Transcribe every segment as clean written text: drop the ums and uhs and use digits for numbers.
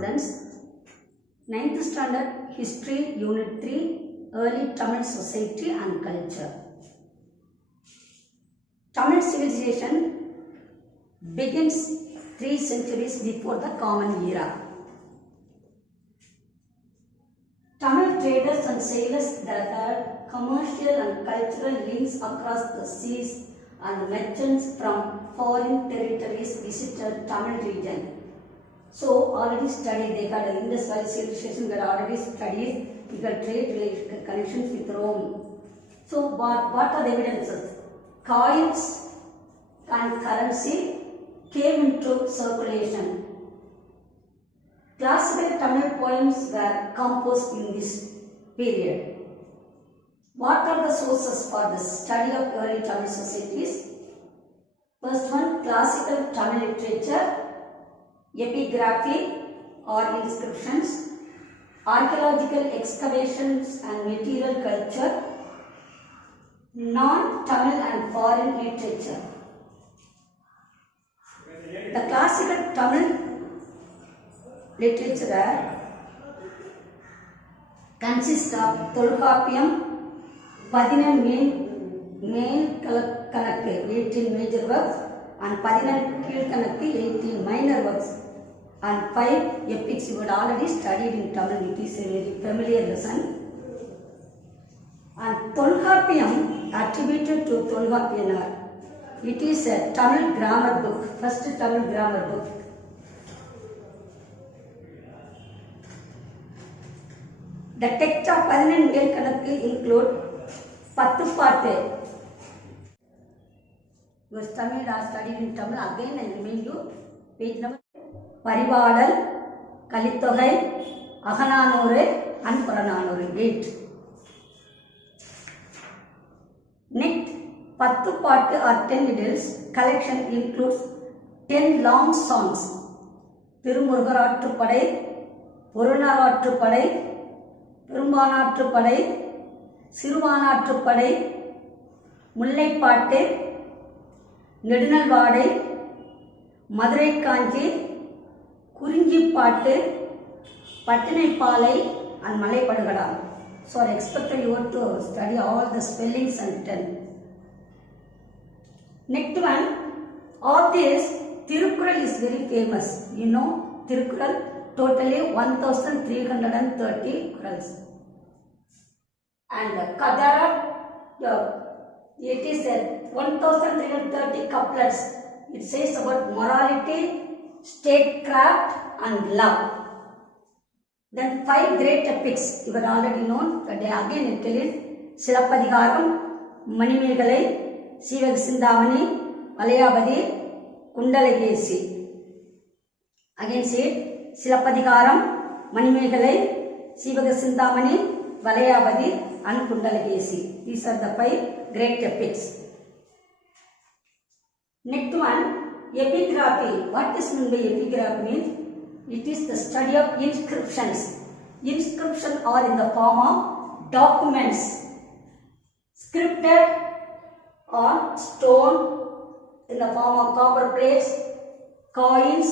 students. 9th Standard History Unit 3 Early Tamil Society and Culture. Tamil civilization begins 3 centuries before the Common Era. Tamil traders and sailors that had commercial and cultural links across the seas and merchants from foreign territories visited Tamil region. So already studied, they had Indus Valley civilization, they had already studied, we had trade connections with Rome. So what are the evidences? Coins and currency came into circulation. Classical Tamil poems were composed in this period. What are the sources for the study of early Tamil societies? First one, classical Tamil literature, epigraphy or inscriptions, archaeological excavations and material culture, non-Tamil and foreign literature. The classical Tamil literature consists of Tolkappiyam, 11 main Kanakku, 18 major works, and 11 Keelkanakku, 18 minor works, and 5 epics. You had already studied in Tamil, it is a very familiar lesson. And Tolkappiyam, attributed to Tolkappiyanar, it is a Tamil grammar book, first Tamil grammar book. The text of 11 Keelkanakku include 10 பாட்டு. Was Tamil, I studied in Tamil, again I remind you, page number. Paripadal, Kalithogai, Akananuru and Purananuru, 8. Next, 10 பாட்டு or 10 idylls collection includes 10 long songs. திருமுருகர் Aatruppadai, Porunar Aatruppadai, Perumpanarruppadai, சிறுவானாற்றுப்படை, Mullaippattu, Nedunalvadai, Madurai Kanchi, Kurinjipattu, Pattinappalai and மலைப்படுகடா. So I expected you to study all the spellings and 10. Next one, of this, Tirukkural is very famous. You know, Tirukkural, totally 1330 kurals. And Kadara, it is 1330 couplets. It says about morality, statecraft and love. Then 5 great epics, you have already known. Today again it is Silappadigaram, Manimegalai, Sivagasindavanni, Valayapadi, Kundalagesi. Again said Silappadigaram, Manimegalai, Sivagasindavanni, Valayapadi and Kundalagesi. These are the 5 great epics. Next one, epigraphy. What is meant by epigraphy means? It is the study of inscriptions. Inscriptions are in the form of documents scripted on stone in the form of copper plates, coins,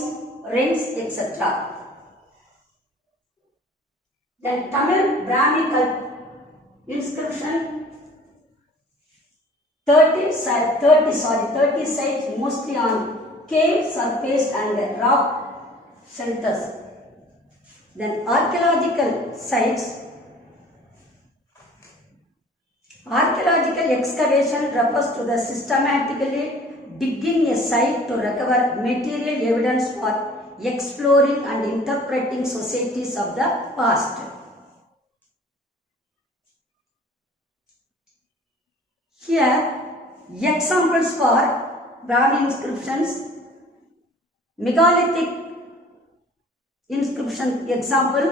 rings, etc. Then Tamil Brahmical inscription 30 sites mostly on cave surface and rock shelters. Then archaeological sites. Archaeological excavation refers to the systematically digging a site to recover material evidence for exploring and interpreting societies of the past. Here, examples for Brahmin inscriptions, megalithic inscription example,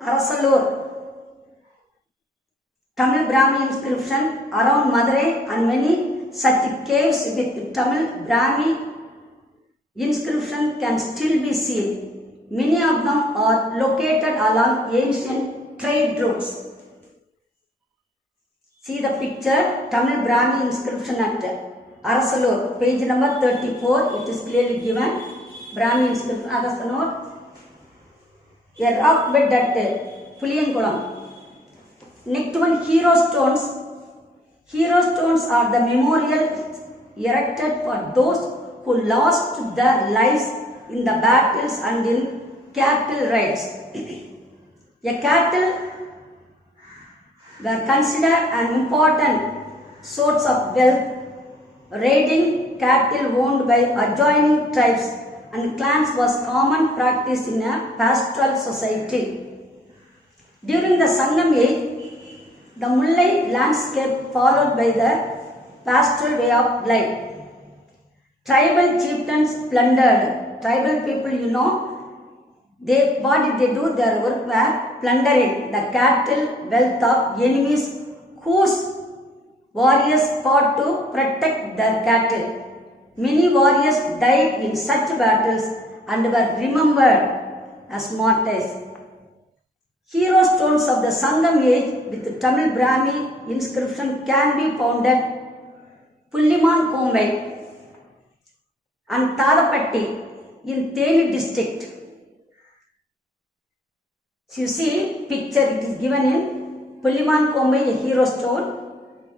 Arasalur, Tamil Brahmin inscription around Madurai and many such caves with Tamil Brahmin inscription can still be seen. Many of them are located along ancient trade routes. See the picture, Tamil Brahmin inscription at Arasalur, page number 34, it is clearly given. Brahmin inscription, August note. a rock bed at Puliyankulam. Next one, hero stones. Hero stones are the memorials erected for those who lost their lives in the battles and in cattle raids. A cattle were considered an important source of wealth. Raiding cattle owned by adjoining tribes and clans was common practice in a pastoral society. During the Sangam age, the Mullai landscape followed by the pastoral way of life. Tribal chieftains plundered. Tribal people, what did they do? Their work were plundering the cattle wealth of enemies whose warriors fought to protect their cattle. Many warriors died in such battles and were remembered as martyrs. Hero stones of the Sangam age with Tamil Brahmi inscription can be found at Pulliman Kombai and Tadapatti in Theni district. So you see picture, it is given in Pulliman Kombai, a hero stone.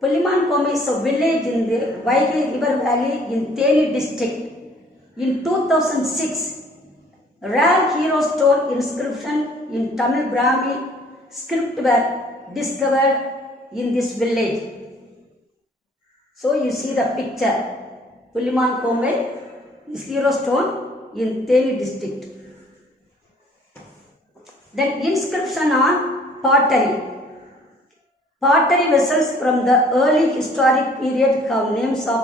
Pulliman Kombai is a village in the Vaigai River Valley in Theni district. In 2006, rare hero stone inscription in Tamil Brahmi script were discovered in this village. So you see the picture. Pulliman Kombai is hero stone in Theni district. Then inscription on pottery. Pottery vessels from the early historic period have names of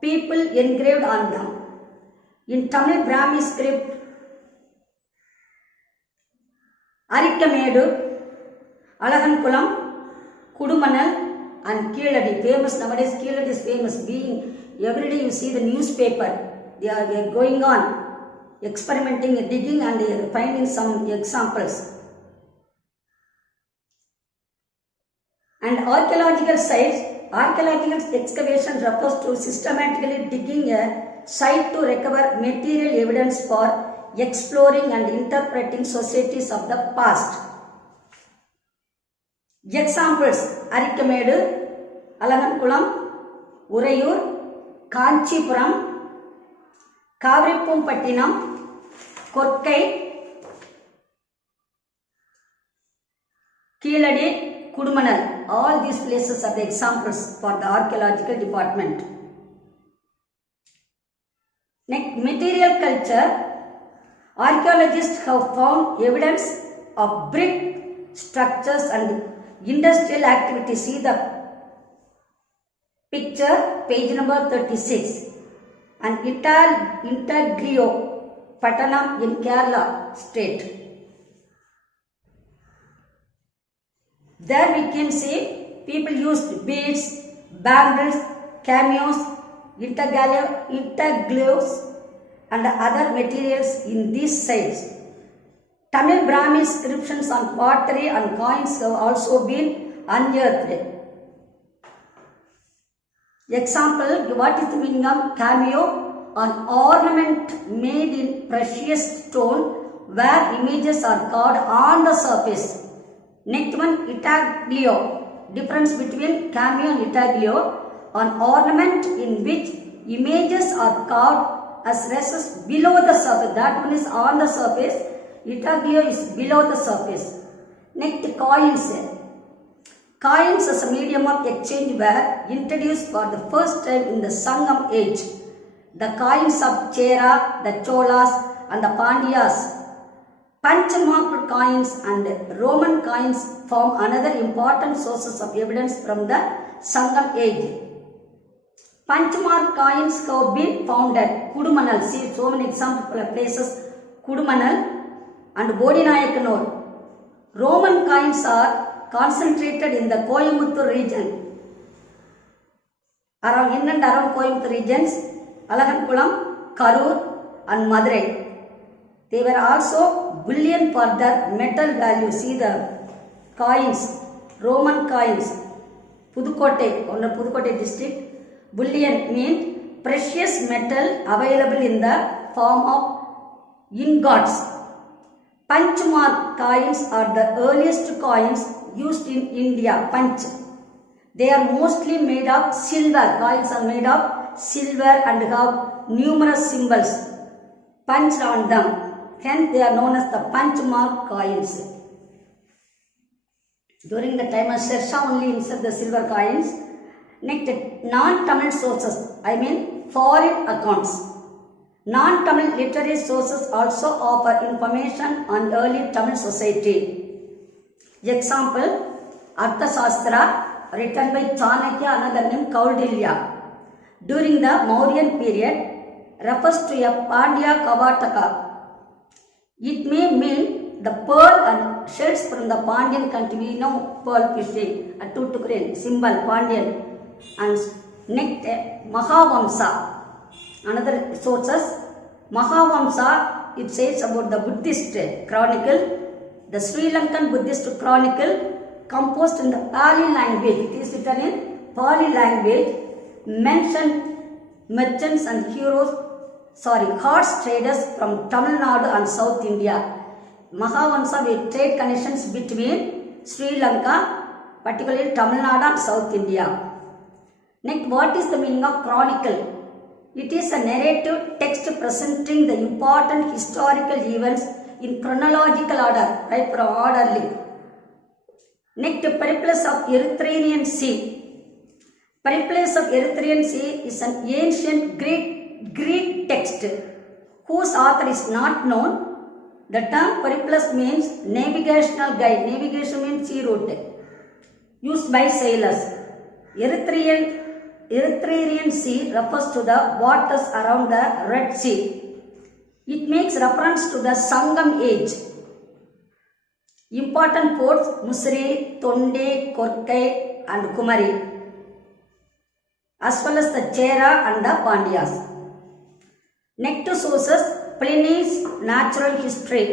people engraved on them. In Tamil Brahmi script, Arikamedu, Alahankulam, Kudumanal and Keeladi. Famous nowadays, Keeladi is famous. Being every day you see the newspaper. They are going on experimenting, digging and finding some examples. And archaeological sites, archaeological excavation refers to systematically digging a site to recover material evidence for exploring and interpreting societies of the past. Examples: Arikamedu, Alagankulam, Urayur, Kanchipuram, Kavripumpattinam, Korkai, Keeladi, Kudumanal. All these places are the examples for the archaeological department. Next, material culture. Archaeologists have found evidence of brick structures and industrial activity. See the picture, page number 36. And Intaglio, Pattanam in Kerala state. There we can see people used beads, bangles, cameos, intaglios and other materials in these sites. Tamil Brahmi inscriptions on pottery and coins have also been unearthed. Example, what is the meaning of cameo? An ornament made in precious stone where images are carved on the surface. Next one, intaglio. Difference between cameo and intaglio. An ornament in which images are carved as recesses below the surface. That one is on the surface. Intaglio is below the surface. Next, coins. Coins as a medium of exchange were introduced for the first time in the Sangam age. The coins of Chera, the Cholas and the Pandyas. Punch-marked coins and Roman coins form another important sources of evidence from the Sangam age. Punch-marked coins have been found at Kudumanal. See so many example of places. Kudumanal and Bodinayakanur. Roman coins are concentrated in the Coimbatore region. Around in and around Coimbatore regions, Alagankulam, Karur and Madurai. They were also bullion for their metal value. See the coins, Roman coins, Pudukkottai, on the Pudukkottai district. Bullion means precious metal available in the form of ingots. Punch mark coins are the earliest coins used in India. Punch. They are mostly made of silver. Coins are made of silver and have numerous symbols punched on them. Hence, they are known as the punch mark coins. During the time of Sher Shah only insert the silver coins. Next, non-Tamil sources. I mean foreign accounts. Non-Tamil literary sources also offer information on early Tamil society. Example, Arthashastra written by Chanakya, another name Kaudilya, during the Mauryan period refers to a Pandya Kavataka. It may mean the pearl and shells from the Pandyan country. We know pearl fishing, a Tutukurin symbol Pandyan. And next, Mahavamsa. Another sources, Mahavamsa, it says about the Buddhist chronicle, the Sri Lankan Buddhist chronicle composed in the Pali language. It is written in Pali language, mentioned merchants and horse traders from Tamil Nadu and South India. Mahavamsa with trade connections between Sri Lanka, particularly Tamil Nadu and South India. Next, what is the meaning of chronicle? It is a narrative text presenting the important historical events in chronological order, right, from orderly. Next, Peripulus of Erythraean Sea. Peripulus of Erythraean Sea is an ancient Greek text whose author is not known. The term Peripulus means navigational guide. Navigation means sea route used by sailors. Erythraean Sea refers to the waters around the Red Sea. It makes reference to the Sangam age. Important ports Musri, Tonde, Korkai and Kumari, as well as the Chera and the Pandyas. Next sources, Pliny's natural history.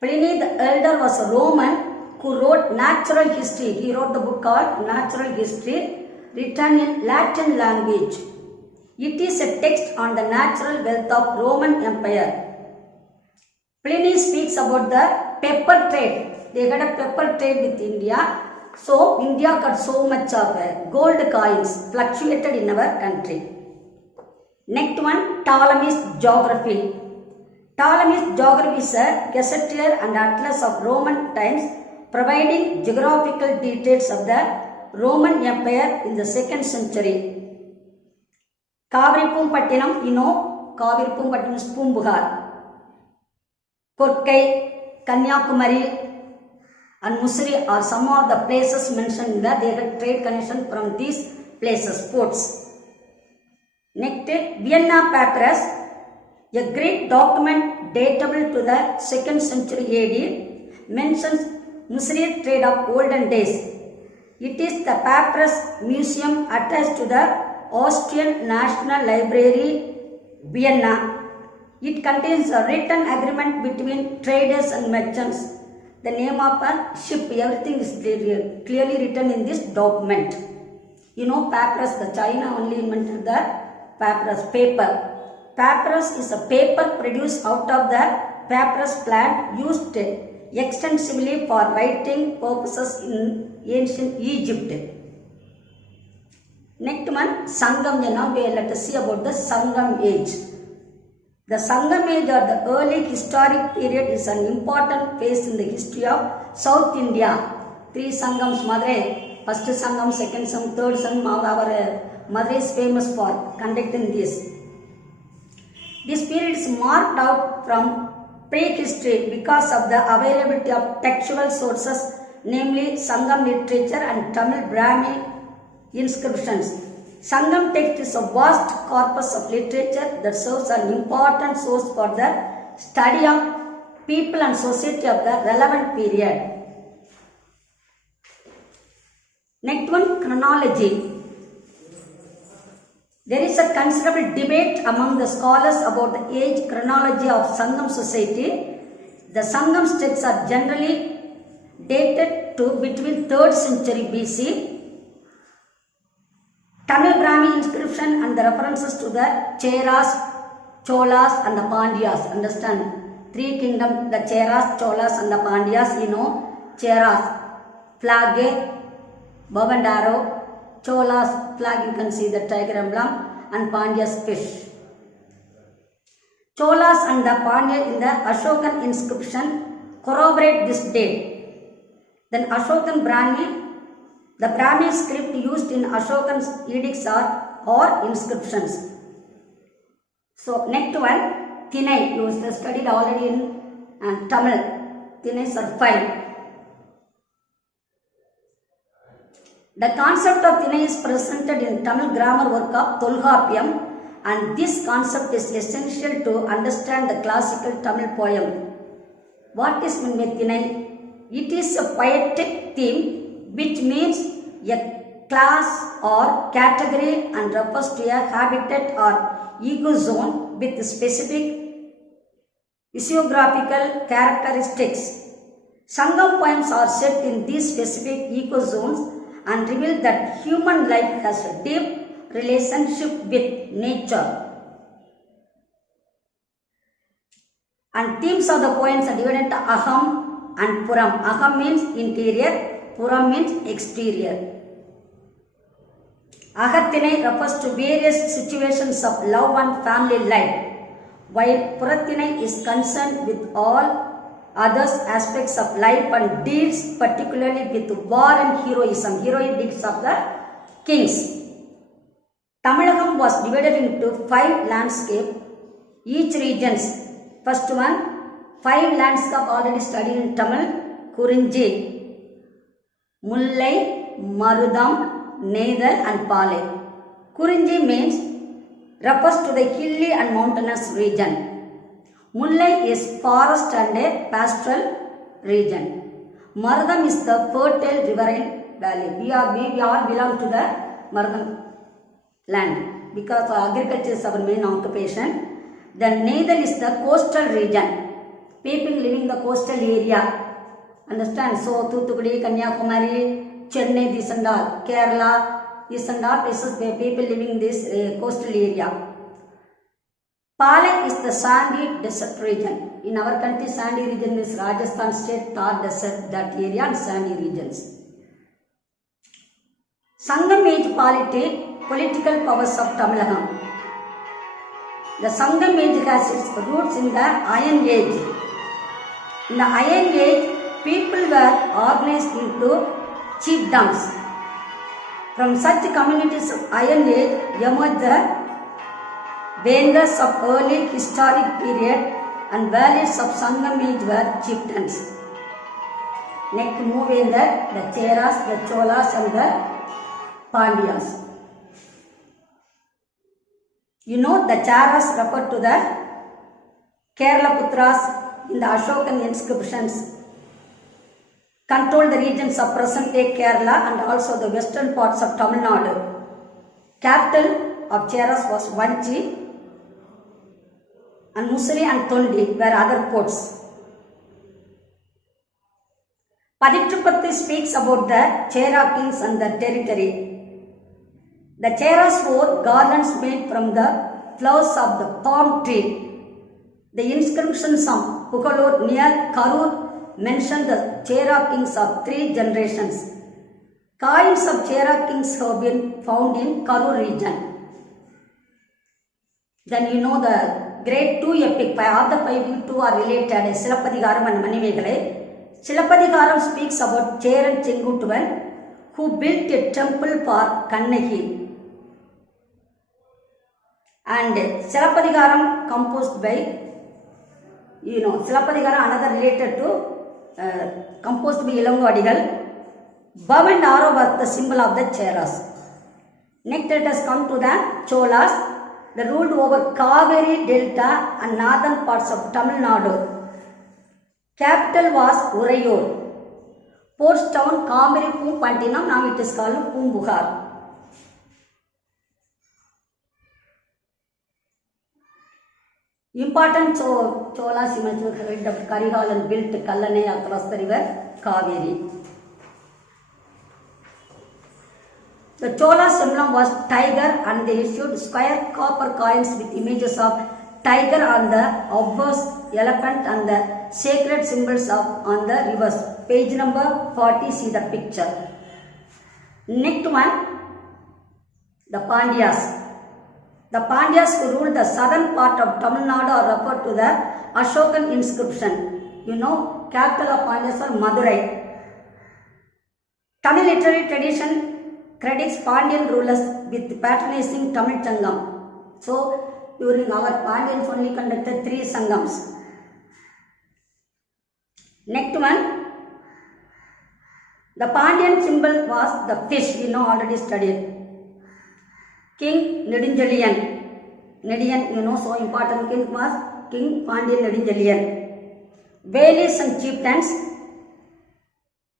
Pliny the Elder was a Roman who wrote natural history. He wrote the book called Natural History, written in Latin language. It is a text on the natural wealth of Roman Empire. Pliny speaks about the pepper trade. They had a pepper trade with India. So, India got so much of gold coins fluctuated in our country. Next one, Ptolemy's geography. Ptolemy's geography is a gazetteer and atlas of Roman times, providing geographical details of the Roman Empire in the 2nd century. Kavirippumpattinam, you know, Kavirippumpattinam is Pumbugar. Korkai, Kanyakumari and Musri are some of the places mentioned that they had trade connection from these places, ports. Next, Vienna Papyrus, a Greek document datable to the 2nd century AD, mentions Musri trade of olden days. It is the Papyrus Museum attached to the Austrian National Library, Vienna. It contains a written agreement between traders and merchants. The name of a ship, everything is clearly written in this document. You know, papyrus, the China only invented the papyrus, paper. Papyrus is a paper produced out of the papyrus plant used extensively for writing purposes in ancient Egypt. Next one, Sangam. Now let us see about the Sangam age. The Sangam age or the early historic period is an important phase in the history of South India. 3 Sangams, Madurai, first Sangam, second Sangam, third Sangam. Our Madurai is famous for conducting this. This period is marked out from prehistory because of the availability of textual sources, namely Sangam literature and Tamil Brahmi inscriptions. Sangam text is a vast corpus of literature that serves an important source for the study of people and society of the relevant period. Next one, chronology. There is a considerable debate among the scholars about the age chronology of Sangam society. The Sangam texts are generally dated to between 3rd century BC. Tamil Brahmi inscription and the references to the Cheras, Cholas and the Pandyas. Understand? three kingdoms, the Cheras, Cholas and the Pandyas. You know, Cheras, flag, bow and arrow, Cholas, flag, you can see the tiger emblem, and Pandyas, fish. Cholas and the Pandya in the Ashokan inscription corroborate this date. Then Ashokan Brahmi, the Brahmi script used in Ashokan's edicts or inscriptions. So next one, Thinai, you studied already in Tamil. Thinais are 5. The concept of Thinai is presented in Tamil grammar work of Tolkappiyam, and this concept is essential to understand the classical Tamil poem. What is meant by Thinai? It is a poetic theme which means a class or category and refers to a habitat or ecozone with specific physiographical characteristics. Sangam poems are set in these specific ecozones and reveal that human life has a deep relationship with nature. And themes of the poems are divided into Aham and Puram. Aham means interior, Puram means exterior. Ahathinai refers to various situations of love and family life, while Purathinai is concerned with all other aspects of life and deals particularly with war and heroism, heroic deeds of the kings. Tamilakam was divided into 5 landscapes, each regions. First one, 5 landscapes already studied in Tamil, Kurinji, Mullai, Marudam, Neithal and Palai. Kurinji means refers to the hilly and mountainous region. Mullai is forest and a pastoral region. Marudam is the fertile riverine valley. We all belong to the Marudam land because agriculture is our main occupation. Then Neithal is the coastal region. People living in the coastal area. Understand? So Thuthukudi, Kanyakumari, Chennai, this and all. Kerala, this and all places where people living in this coastal area. Palai is the sandy desert region. In our country, sandy region is Rajasthan state, Thar desert, that area and sandy regions. Sangam age political powers of Tamilakam. The Sangam age has its roots in the Iron Age. In the Iron Age, people were organized into chiefdoms. From such communities of Iron Age emerged the Vendas of early historic period and valleys of Sangam Age were chieftains. Next move in the Cheras, the Cholas and the Pandyas. You know the Cheras refer to the Kerala Putras in the Ashokan inscriptions. Controlled the regions of present-day Kerala and also the western parts of Tamil Nadu. Capital of Cheras was Vanchi, and Musiri and Tondi were other ports. Paditrupati speaks about the Chera kings and the territory. The Cheras wore garlands made from the flowers of the palm tree. The inscriptions of Pugalur near Karur mention the Chera kings of 3 generations. Coins of Chera kings have been found in Karur region. Then you know the great 2 epic, by all the 5 2 are related, Silappadigaram and Manimegalai. Silappadigaram speaks about Cheran Chengutuvan who built a temple for Kannagi. And Silappadigaram composed by, Silappadigaram another related to, composed by Ilangovadigal. Bow and arrow was the symbol of the Cheras. Next let us come to the Cholas. They ruled over Kaveri Delta and northern parts of Tamil Nadu. Capital was Urayur. Port town Kameri Pumpantinam, now it is called Pumbuhar. Important Cholas head of Karihalan built Kallanai across the river Kaveri. The Cholas emblem was tiger and they issued square copper coins with images of tiger on the obverse, elephant and the sacred symbols of on the reverse. Page number 40, see the picture. Next one, the Pandyas. The Pandyas who ruled the southern part of Tamil Nadu are referred to the Ashokan inscription. You know, capital of Pandyas are Madurai. Tamil literary tradition credits Pandyan rulers with patronizing Tamil Sangam. So, during our Pandyans only conducted 3 Sangams. Next one, the Pandyan symbol was the fish, we know already studied. King Nedunjaliyan. Nediyan, you know, so important king was King Pandyan Nedunjaliyan. Valis and chieftains.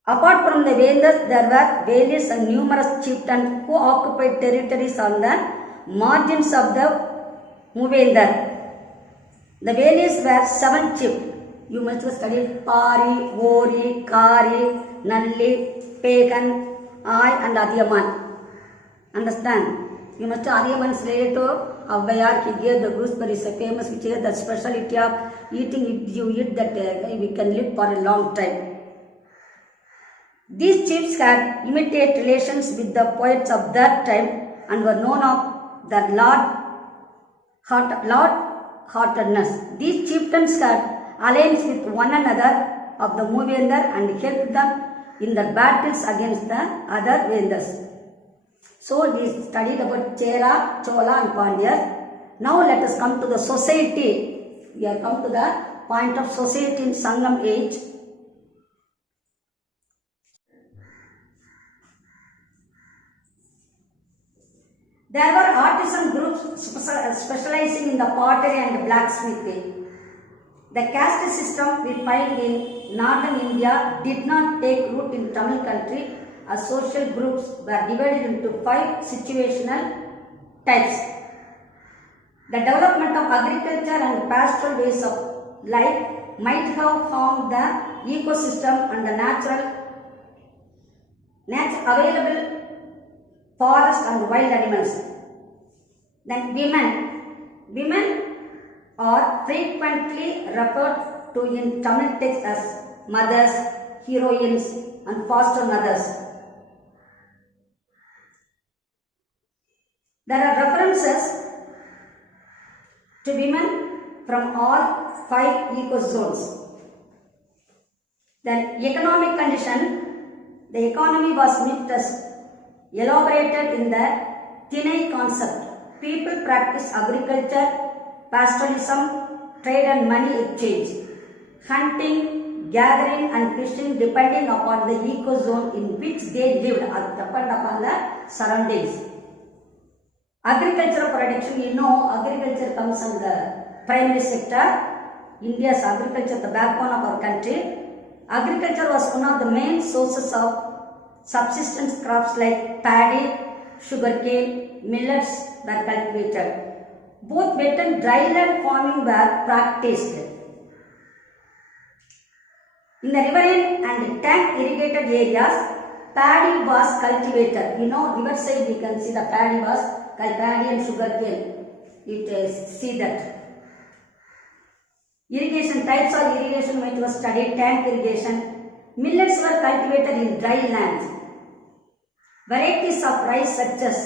Apart from the Vedas, there were Valis and numerous chieftains who occupied territories on the margins of the Muvendar. The Valis were 7 chiefs. You must have studied Pari, Vori, Kari, Nalli, Pagan, Ai and Adiyaman. Understand? You must have Adiyaman's related to Avvayar. He gave the gooseberries, a famous which is the speciality of eating. If you eat that, we can live for a long time. These chiefs had immediate relations with the poets of that time and were known of their Lord-heartedness. These chieftains had alliance with one another of the Muvendar and helped them in their battles against the other Vendas. So we studied about Chera, Chola and Pandya. Now let us come to the society. We have come to the point of society in Sangam age. There were artisan groups specializing in the pottery and blacksmithing. The caste system we find in northern India did not take root in Tamil country, as social groups were divided into 5 situational types. The development of agriculture and pastoral ways of life might have harmed the ecosystem and the natural available forest and wild animals. Then women are frequently referred to in Tamil texts as mothers, heroines and foster mothers. There are references to women from all 5 ecozones. Then economic condition, the economy was mixed as elaborated in the Tinai concept. People practice agriculture, pastoralism, trade and money exchange, hunting, gathering and fishing depending upon the ecozone in which they lived, depend upon the surroundings. Agricultural production, you know, agriculture comes from the primary sector. India's agriculture, the backbone of our country. Agriculture was one of the main sources of subsistence crops like paddy, sugarcane, millets were cultivated. Both wet and dry land farming were practiced. In the riverine and tank irrigated areas, paddy was cultivated. You know, riverside we can see the paddy and sugarcane. You see that. Irrigation, types of irrigation which was studied, tank irrigation. Millets were cultivated in dry lands. Varieties of rice such as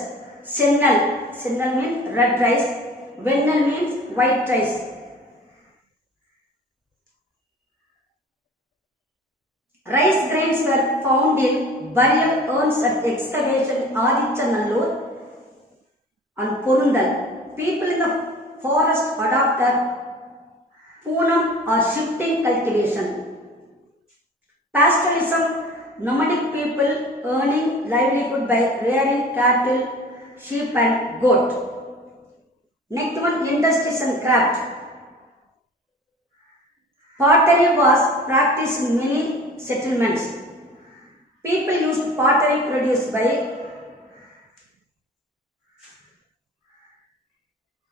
sennal means red rice, vennal means white rice. Rice grains were found in burial urns at excavation in Adichanallur and Porundal. People in the forest adopted Poonam or shifting cultivation. Pastoralism, nomadic people earning livelihood by rearing cattle, sheep and goat. Next one, industries and craft. Pottery was practiced in many settlements. People used pottery produced by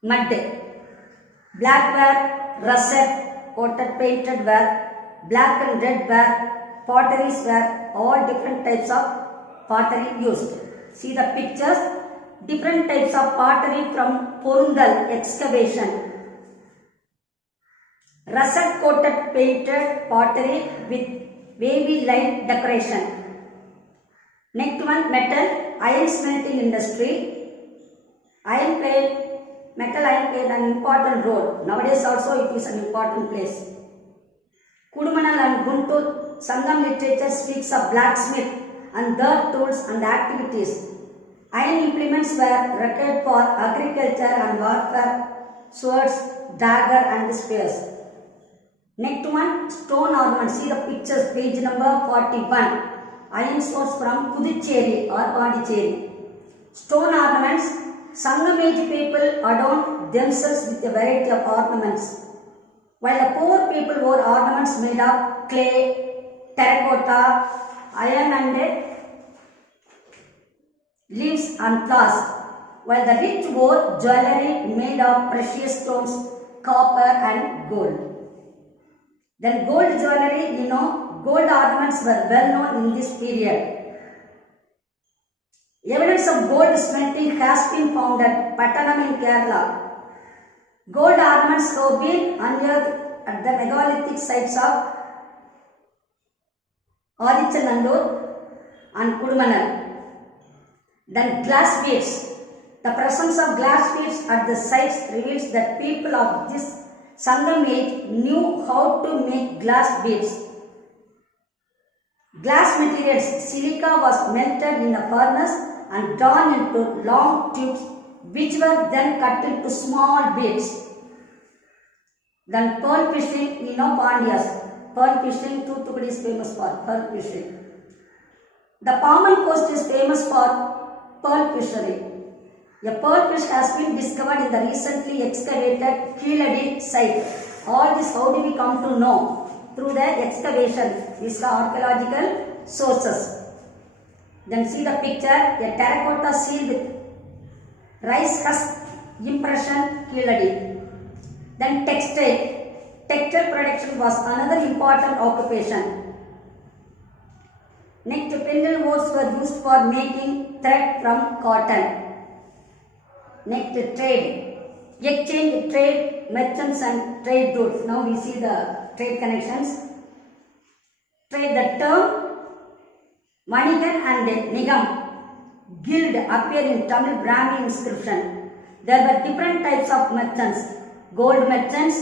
mud, blackware, russet, coated painted ware, black and red ware, potteries were all different types of pottery used. See the pictures, different types of pottery from Porundal excavation. Russet coated painted pottery with wavy light decoration. Next one, metal, iron smelting industry. Metal iron played an important role. Nowadays also it is an important place. Kudumanal and Guntur Sangam literature speaks of blacksmith and dirt tools and activities. Iron implements were required for agriculture and warfare, swords, dagger and spears. Next one, stone ornaments. See the pictures, page number 41. Iron swords from Puducherry or Pondicherry. Stone ornaments. Sangam age people adorned themselves with a variety of ornaments, while the poor people wore ornaments made of clay, terracotta, iron and leaves and flowers, while the rich wore jewelry made of precious stones, copper and gold. Then gold jewelry, gold ornaments were well known in this period. Evidence of gold smelting has been found at Pattanam in Kerala. Gold ornaments have been unearthed at the megalithic sites of Adichanallur and Kudumanal. Then glass beads. The presence of glass beads at the sites reveals that people of this Sangam age knew how to make glass beads. Glass materials, silica was melted in a furnace and drawn into long tubes which were then cut into small beads. Then pearl fishing, Pandyas. Pearl fishing, Thoothukudi is famous for pearl fishing. The Paman coast is famous for pearl fishery. A pearl fish has been discovered in the recently excavated Keeladi site. All this how do we come to know? Through the excavation, these are archaeological sources. Then see the picture, a terracotta seal with rice husk impression Keeladi. Then textile. Textile production was another important occupation. Next, pendle wools were used for making thread from cotton. Next, trade. Exchange, trade, merchants and trade routes. Now we see the trade connections. Trade, the term Manigan and Nigam guild appear in Tamil Brahmi inscription. There were different types of merchants. Gold merchants,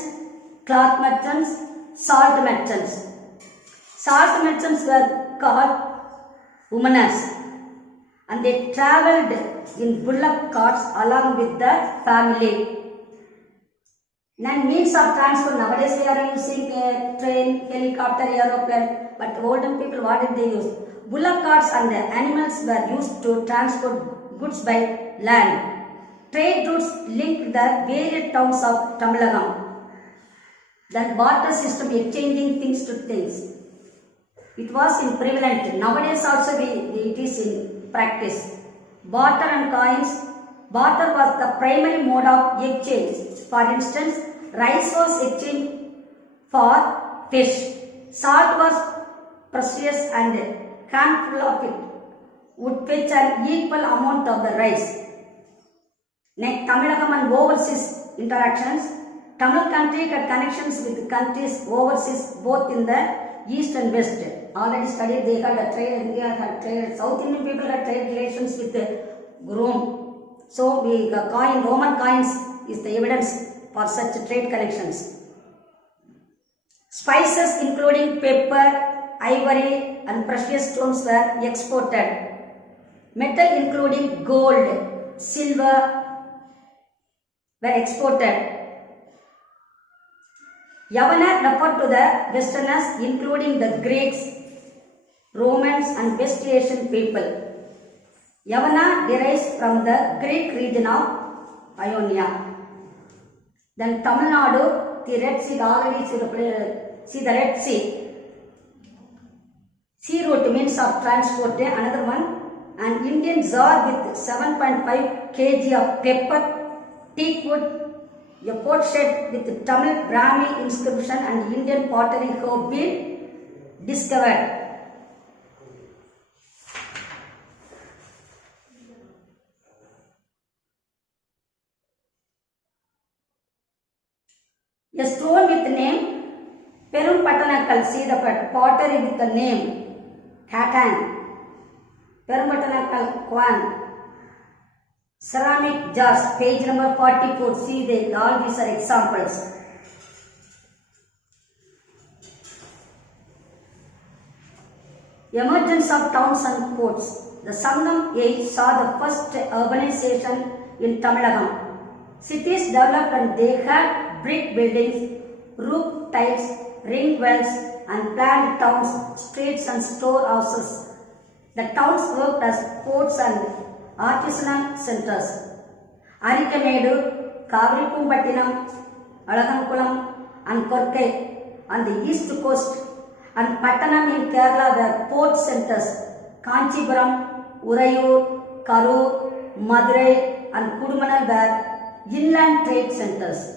cloth merchants, salt merchants. Salt merchants were called womaners and they travelled in bullock carts along with the family. Then means of transport, nowadays we are using train, helicopter, aeroplane, but olden people what did they use? Bullock carts and animals were used to transport goods by land. Trade routes linked the various towns of Tamilagam. Then barter system, exchanging things to things. It was in prevalent. Nowadays also it is in practice. Barter and coins. Barter was the primary mode of exchange. For instance, rice was exchanged for fish. Salt was precious and a handful of it would fetch an equal amount of the rice. Next, Tamilagam and overseas interactions. Tamil country had connections with countries overseas both in the east and west. Already studied, they had a trade, India had trade, South Indian people had trade relations with Rome. So, Roman coins is the evidence for such trade connections. Spices including pepper, ivory and precious stones were exported. Metal including gold, silver were exported. Yavana referred to the Westerners including the Greeks, Romans and West Asian people. Yavana derives from the Greek region of Ionia. Then Tamil Nadu, the Red Sea, already see the Red Sea. Sea route means of transport, another one. An Indian jar with 7.5 kg of pepper, teak wood, a pot shed with Tamil Brahmi inscription and Indian pottery have been discovered. A stone with the name Perumpatanakkal, see the pottery with the name Khatan. Perumpatanakkal Kwan. Ceramic jars, page number 44. See all these are examples. Emergence of towns and ports. The Sangam age saw the first urbanization in Tamilagam. Cities developed and they had brick buildings, roof tiles, ring wells and planned towns, streets and storehouses. The towns worked as ports and artisanal centers. Arikamedu, Kavripumpattinam, Alagankulam and Korkai on the east coast and Pattanam in Kerala were port centers. Kanchipuram, Urayur, Karur, Madurai and Kudumanal were inland trade centers.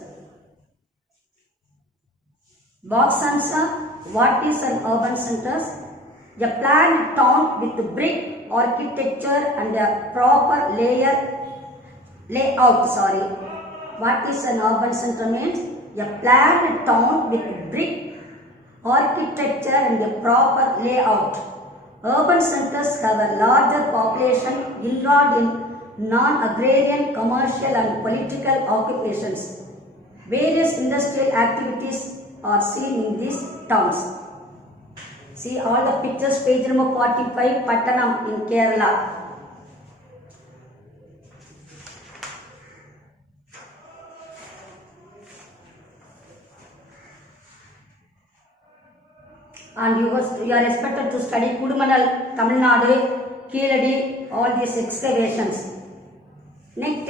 Box answer, what is an urban centers? A planned town with brick architecture and a proper layout. What is an urban center means? A planned town with brick architecture and a proper layout. Urban centers have a larger population involved in non-agrarian, commercial and political occupations. Various industrial activities are seen in these towns. See all the pictures, page number 45, Pattanam in Kerala. And you are expected to study Kudumanal, Tamil Nadu, Keeladi, all these excavations. Next,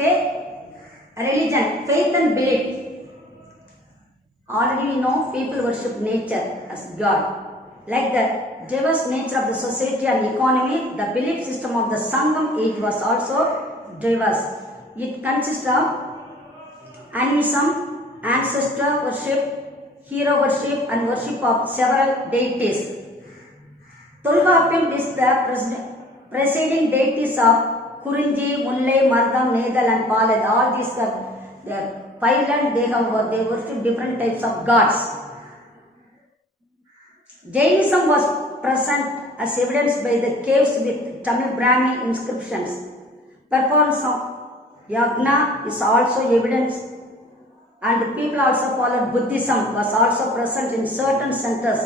religion, faith and belief. Already we know people worship nature as God. Like the diverse nature of the society and economy, the belief system of the Sangam age was also diverse. It consists of animism, ancestor worship, hero worship and worship of several deities. Tolgapiyam lists the preceding deities of Kurinji, Mullai, Mardam, Nedal and Palad. All these are the Thailand, they worship different types of gods. Jainism was present as evidenced by the caves with Tamil Brahmi inscriptions. Performance of Yagna is also evidence, and people also followed Buddhism was also present in certain centers.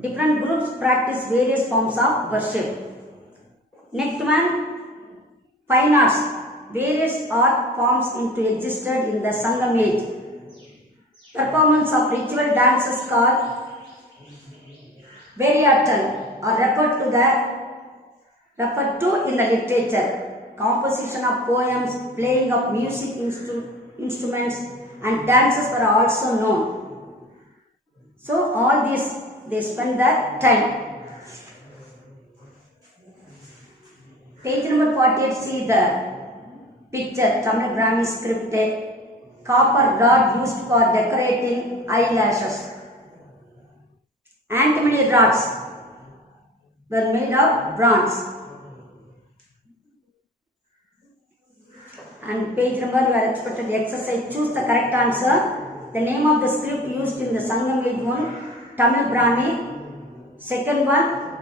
Different groups practice various forms of worship. Next one, fine arts. Various art forms existed in the Sangam age. Performance of ritual dances called Variyattal are referred to in the literature. Composition of poems, playing of music instruments and dances were also known. So all these they spend their time. Page number 48, see the picture, Tamil Brahmi script, copper rod used for decorating eyelashes. Antimony rods were made of bronze. And page number you are expected exercise, choose the correct answer. The name of the script used in the Sangam age one, Tamil Brahmi. Second one,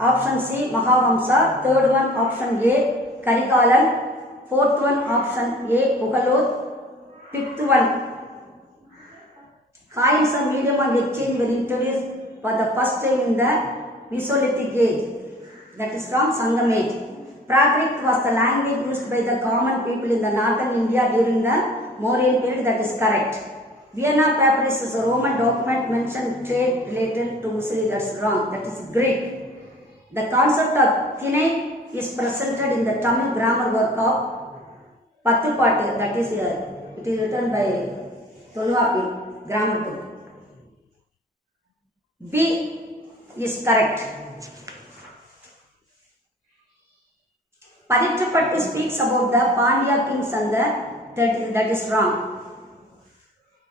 option C, Mahavamsa. Third one, option A, Karikalan. Fourth one, option A, Pugalur. Fifth one, coins and medium of exchange were introduced for the first time in the Mesolithic age, that is from Sangam age. Prakrit was the language used by the common people in the northern India during the Mauryan period, that is correct. Vienna Papyrus is a Roman document mentioned trade related to Muslim, that's wrong, that is Greek. The concept of Thinai is presented in the Tamil grammar work of Pathupattu, that is it is written by Tolgapiyam grammar book. B is correct. Paditrapattu speaks about the Pandya kings and that is wrong.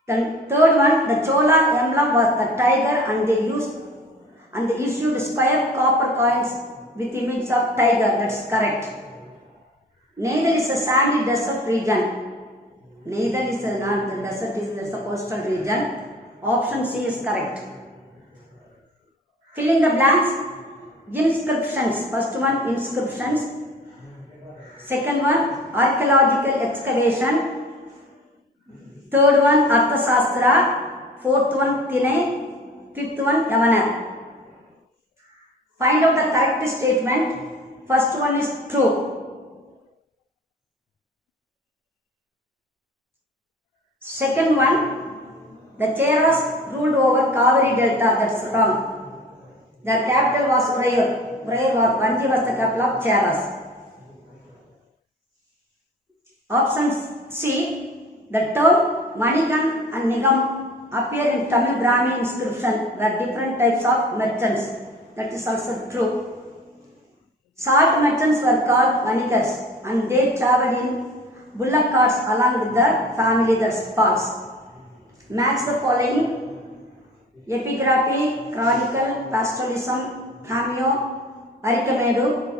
The third one, the Chola emblem was the tiger and they issued square copper coins with image of tiger, that's correct. Neither is a sandy desert region. Neither is not the desert, is a coastal region. Option C is correct. Fill in the blanks. Inscriptions. First one, inscriptions. Second one, archaeological excavation. Third one, Arthashastra. Fourth one, Tinay. Fifth one, Yavana. Find out the correct statement. First one is true. Second one, the Cheras ruled over Kaveri Delta. That's wrong. Their capital was Urayur. Vanji was the capital of Cheras. Option C, the term Manigan and Nigam appear in Tamil Brahmi inscription were different types of merchants. That is also true. Salt merchants were called Vanigars and they travelled in bullock carts along with their family. That's false. Match the following: epigraphy, chronicle, pastoralism, cameo, arikamedu.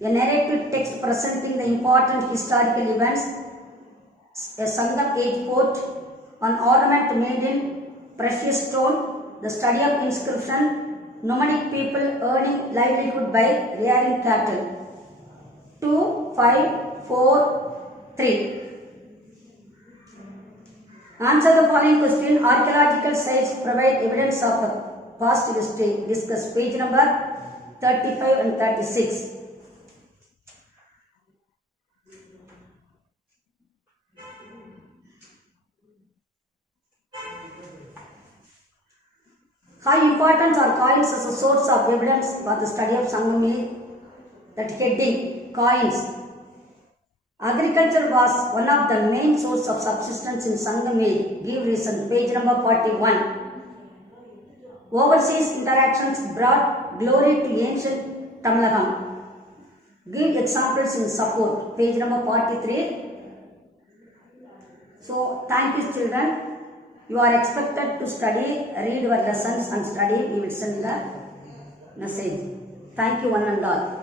A narrative text presenting the important historical events, a Sangam age fort, an ornament made in precious stone, the study of inscription, nomadic people earning livelihood by rearing cattle. 2, 5, 4, 3. Answer the following question. Archaeological sites provide evidence of the past history. Discuss page number 35 and 36. How important are coins as a source of evidence for the study of Sangam? That heading, coins. Agriculture was one of the main sources of subsistence in Sangam. Give reason. Page number 41. Overseas interactions brought glory to ancient Tamilagam. Give examples in support. Page number 43. So, thank you children. You are expected to study, read your lessons and study. We will send the message. Thank you one and all.